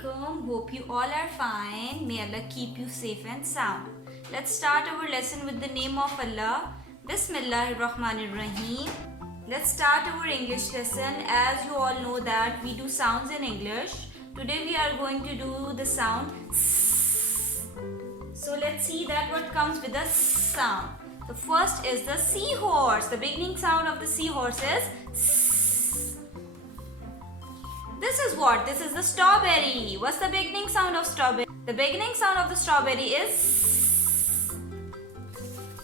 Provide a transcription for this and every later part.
Assalamualaikum. Hope you all are fine. May Allah keep you safe and sound. Let's start our lesson with the name of Allah. Bismillahirrahmanirrahim. Let's start our English lesson. As you all know that we do sounds in English. Today we are going to do the sound S. So let's see that what comes with the sound. The first is the seahorse. The beginning sound of the seahorse is S. This is what? This is the strawberry. What's the beginning sound of strawberry? The beginning sound of the strawberry is.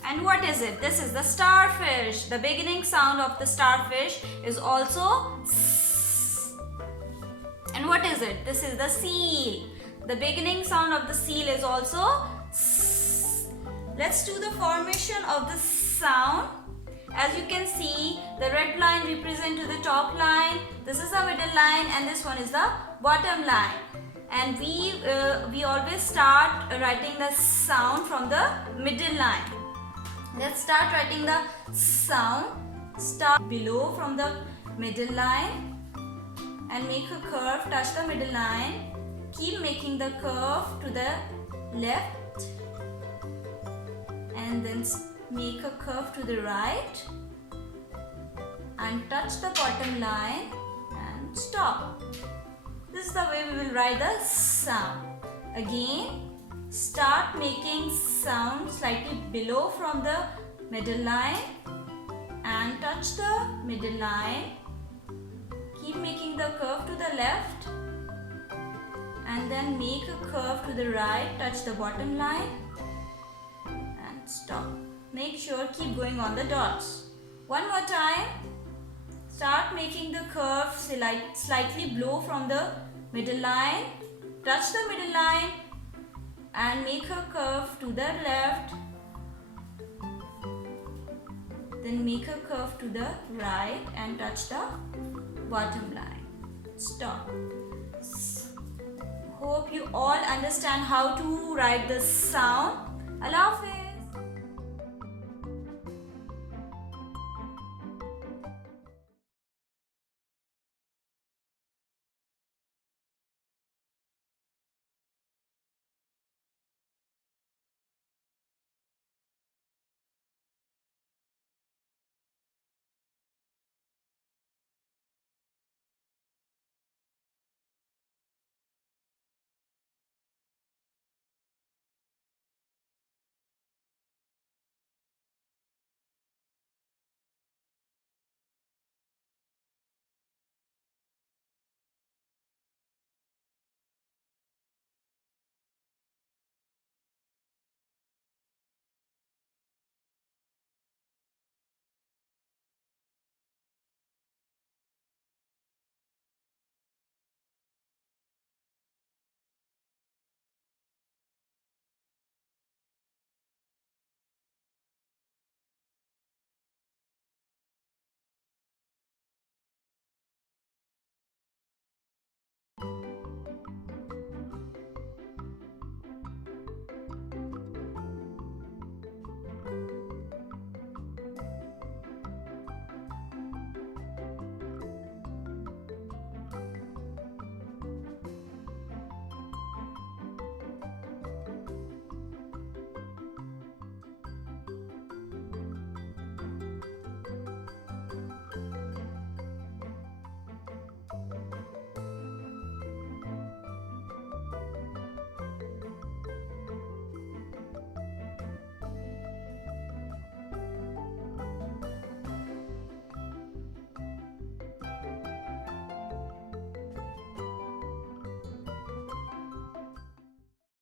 And what is it? This is the starfish. The beginning sound of the starfish is also. And what is it? This is the seal. The beginning sound of the seal is also. Let's do the formation of the sound. As you can see, the red line represents to the top line. This is the middle line and this one is the bottom line. And we always start writing the sound from the middle line. Let's start writing the sound. Start below from the middle line and make a curve, touch the middle line. Keep making the curve to the left and then make a curve to the right and touch the bottom line and stop. This is the way we will write the sound. Again, start making sound slightly below from the middle line and touch the middle line. Keep making the curve to the left and then make a curve to the right, touch the bottom line and stop. Make sure keep going on the dots. One more time. Start making the curve slightly below from the middle line. Touch the middle line and make a curve to the left. Then make a curve to the right and touch the bottom line. Stop. Hope you all understand how to write the sound. Allah Hafiz.